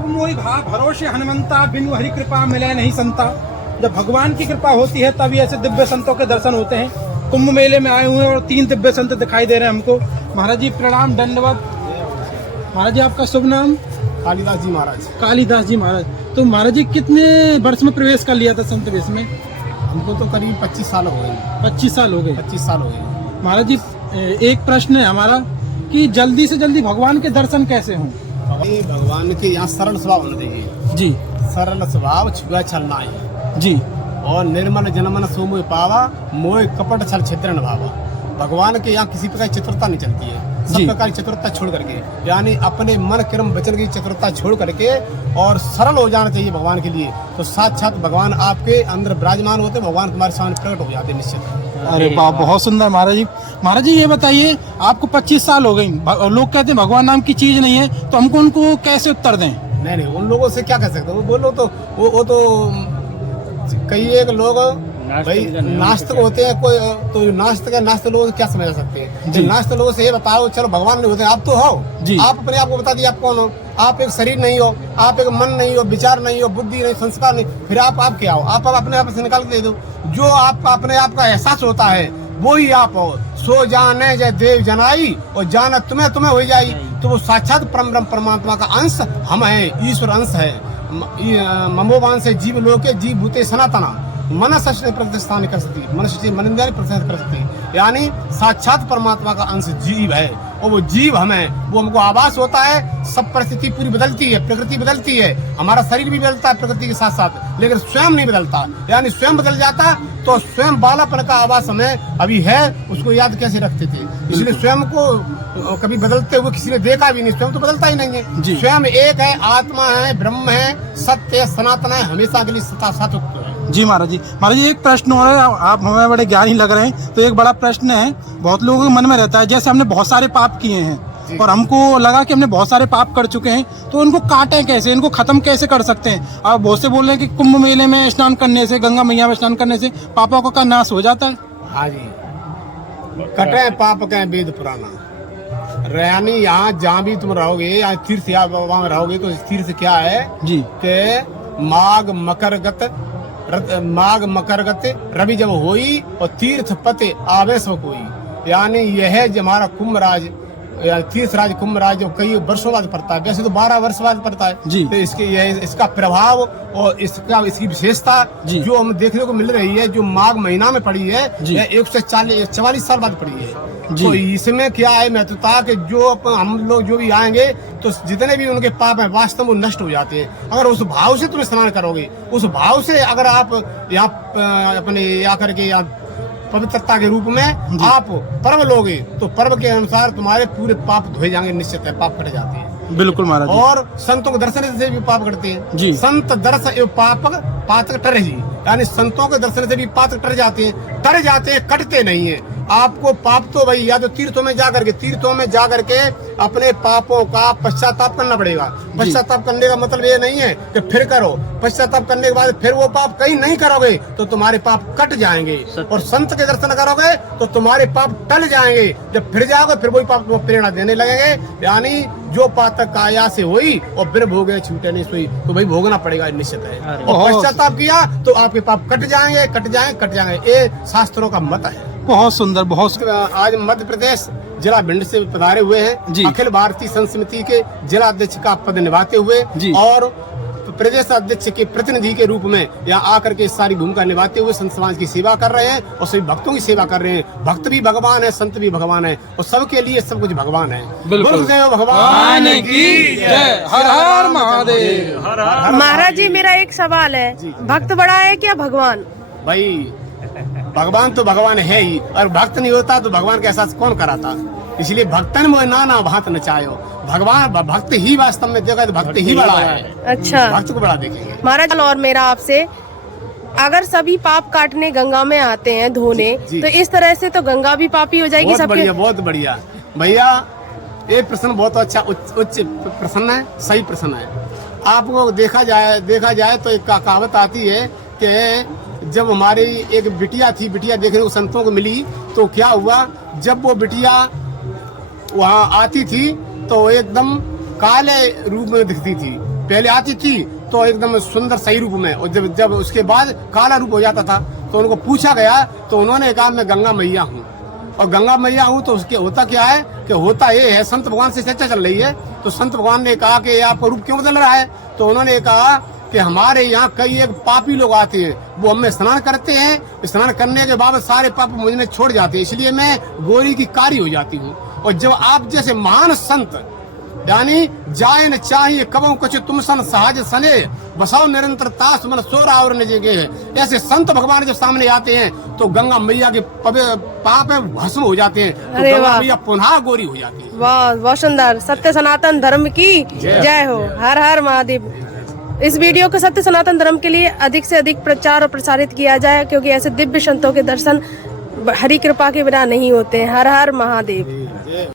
अब मोहि भरोसे हनुमंता, बिनु हरि कृपा मिले नहीं संता। जब भगवान की कृपा होती है तभी ऐसे दिव्य संतों के दर्शन होते हैं। कुंभ मेले में आए हुए हैं और 3 दिव्य संत दिखाई दे रहे हैं हमको। महाराज जी प्रणाम, दंडवत। महाराज जी आपका शुभ नाम? कालिदास जी महाराज। कालिदास जी महाराज। तो महाराज जी कितने वर्ष में प्रवेश कर लिया था संत वेश में? हमको तो करीब 25 साल हो गए। 25 साल हो गए। 25 साल हो गए। महाराज जी एक प्रश्न है हमारा कि जल्दी से जल्दी भगवान के दर्शन कैसे हों? भगवान के यहाँ सरल स्वभाव होना चाहिए जी। सरल स्वभाव छुआ छलना है जी। और निर्मल जनमन सो मोह पावा, मोह कपट छल छिद्र न भावा। भगवान के यहाँ किसी प्रकार की चतुरता नहीं चलती है। सब प्रकार की चतुरता छोड़ करके, यानी अपने मन कर्म वचन की चतुरता छोड़ करके और सरल हो जाना चाहिए भगवान के लिए। तो साक्षात भगवान आपके अंदर विराजमान होते, भगवान तुम्हारे सामने प्रकट हो जाते निश्चित। अरे वाह, बहुत सुंदर महाराज जी। महाराज जी ये बताइए, आपको 25 साल हो गई, लोग कहते हैं भगवान नाम की चीज नहीं है, तो हमको उनको कैसे उत्तर दें? नहीं, उन लोगों से क्या कह सकते? वो बोलो तो वो तो कई एक लोग भाई नास्तिक होते हैं, कोई तो नास्तिक लोगों से क्या समझ सकते हैं? नास्तिक लोगों से ये बताओ चलो भगवान नहीं होते, आप तो हो। आप अपने आप को बता दिए आप कौन हो। आप एक शरीर नहीं हो, आप एक मन नहीं हो, विचार नहीं हो, बुद्धि नहीं, संस्कार नहीं, फिर आप क्या हो? आप अपने आप से निकाल के दे दो। जो आपका अपने आप का एहसास होता है वो ही आप हो। सो जाने जय देव जनाई और जाना तुम्हें हो जाई। तो वो साक्षात परम ब्रह्म परमात्मा का अंश हम है, ईश्वर अंश है। ममोवान से जीव लोके जीव भूते सनातना मनस्य प्रतिष्ठान कर सकती, मनुष्य मन प्रतिष्ठित कर सकती, यानी साक्षात परमात्मा का अंश जीव है और वो जीव हमें, वो हमको आभास होता है। सब परिस्थिति पूरी बदलती है, प्रकृति बदलती है, हमारा शरीर भी बदलता है प्रकृति के साथ साथ, लेकिन स्वयं नहीं बदलता। यानी स्वयं बदल जाता तो स्वयं बालापन का आभास हमें अभी है, उसको याद कैसे रखते थे? इसलिए स्वयं को कभी बदलते हुए किसी ने देखा भी नहीं, स्वयं तो बदलता ही नहीं है। स्वयं एक है, आत्मा है, ब्रह्म है, सत्य है, सनातन है, हमेशा के लिए सता सातुक है। जी महाराज जी। महाराज जी एक प्रश्न और है, आप हमें बड़े ज्ञानी लग रहे हैं, तो एक बड़ा प्रश्न है बहुत लोगों के मन में रहता है। जैसे हमने बहुत सारे पाप किए हैं और हमको लगा कि हमने बहुत सारे पाप कर चुके हैं, तो उनको काटें कैसे, इनको खत्म कैसे कर सकते हैं? आप बहुत से बोल रहे हैं कि कुंभ मेले में स्नान करने से, गंगा मैया में स्नान करने से पापों का नाश हो जाता है। हाँ जी, कटे पाप के वेद पुराना। यानी यहाँ जहाँ भी तुम रहोगे या तीर्थ या वहाँ रहोगे तो तीर्थ क्या है जी के माघ मकरगत रवि जब होई और तीर्थ पते आवेश कोई। यानी यह जो हमारा कुंभ राज तीर्थ राज कुंभ राज जो कई वर्षों बाद पड़ता है, वैसे तो 12 वर्ष बाद पड़ता है। तो इसका प्रभाव और इसकी विशेषता जो हम देखने को मिल रही है, जो माघ महीना में पड़ी है, यह 144 साल बाद पड़ी है। तो इसमें क्या है महत्वता कि जो हम लोग जो भी आएंगे तो जितने भी उनके पाप हैं वास्तव में नष्ट हो जाते हैं। अगर उस भाव से तुम स्नान करोगे, उस भाव से अगर आप यहाँ अपने आकर के यहाँ पवित्रता के रूप में आप पर्व लोगे तो पर्व के अनुसार तुम्हारे पूरे पाप धोए जाएंगे, निश्चित है, पाप कट जाते हैं। बिल्कुल महाराज। और संतों के दर्शन से भी पाप कटते हैं। संत दर्श एवं पापक पातक टर ही, यानी संतों के दर्शन से भी पातक टर जाते हैं, कटते नहीं है। आपको पाप तो भाई या तो तीर्थों में जा करके अपने पापों का पश्चाताप करना पड़ेगा। पश्चाताप करने का मतलब ये नहीं है कि फिर करो, पश्चाताप करने के बाद फिर वो पाप कहीं नहीं करोगे तो तुम्हारे पाप कट जाएंगे। और संत के दर्शन करोगे तो तुम्हारे पाप टल जाएंगे। जब फिर जाओगे फिर वही पाप तुम्हें प्रेरणा देने लगेंगे। यानी जो पातक काया से हुई और बिन भोगे छूटे नहीं सोई, तो भाई भोगना पड़ेगा, निश्चित है। और पश्चाताप किया तो आपके पाप कट जाएंगे। ये शास्त्रों का मत है। बहुत सुंदर, बहुत। आज मध्य प्रदेश जिला भिंड से पधारे हुए हैं, अखिल भारतीय संत समिति के जिला अध्यक्ष का पद निभाते हुए और प्रदेश अध्यक्ष के प्रतिनिधि के रूप में यहाँ आकर के सारी भूमिका निभाते हुए संत समाज की सेवा कर रहे हैं और सभी भक्तों की सेवा कर रहे हैं। भक्त भी भगवान है, संत भी भगवान है और सबके लिए सब कुछ भगवान है। गुरुदेव भगवान की जय। हर हर महादेव। महाराज जी मेरा एक सवाल है, भक्त बड़ा है क्या भगवान? भाई भगवान तो भगवान है ही, और भक्त नहीं होता तो भगवान का एहसास कौन कराता? इसलिए भक्तन में नाना भात नचायो। भगवान भक्त ही वास्तव में देखा तो भक्त ही बड़ा है। अच्छा, भक्त को बड़ा देखेंगे महाराज। और मेरा आपसे, अगर सभी पाप काटने गंगा में आते हैं धोने, तो इस तरह से तो गंगा भी पापी हो जाएगी। बहुत बढ़िया भैया, ये प्रश्न बहुत अच्छा उच्च प्रश्न है, सही प्रश्न है। आपको देखा जाए तो एक कहावत आती है कि जब हमारी एक बिटिया थी, बिटिया देखने को संतों को मिली, तो क्या हुआ, जब वो बिटिया वहाँ आती थी तो एकदम काले रूप में दिखती थी। पहले आती थी तो एकदम सुंदर सही रूप में, और जब जब उसके बाद काला रूप हो जाता था तो उनको पूछा गया तो उन्होंने कहा मैं गंगा मैया हूँ। और गंगा मैया हूँ तो उसके होता क्या है कि होता ये है, संत भगवान से चर्चा चल रही है तो संत भगवान ने कहा कि आपका रूप क्यों बदल रहा है, तो उन्होंने कहा कि हमारे यहाँ कई एक पापी लोग आते हैं, वो हमें स्नान करते हैं, स्नान करने के बाद सारे पाप मुझ में छोड़ जाते हैं, इसलिए मैं गोरी की कारी हो जाती हूँ। और जब आप जैसे महान संत यानी जाए न चाहिए कबों कुछ तुम सन सहज सने बसाओ निरंतर तास मन सोरा और न जगे है, ऐसे संत भगवान जब सामने आते हैं तो गंगा मैया के पाप भस्म हो जाते हैं, तो गंगा मैया पुनः गोरी हो जाती है। वाह, बहुत सुंदर। सत्य सनातन धर्म की जय हो। हर हर महादेव। इस वीडियो को सत्य सनातन धर्म के लिए अधिक से अधिक प्रचार और प्रसारित किया जाए, क्योंकि ऐसे दिव्य संतों के दर्शन हरि कृपा के बिना नहीं होते हैं। हर हर महादेव।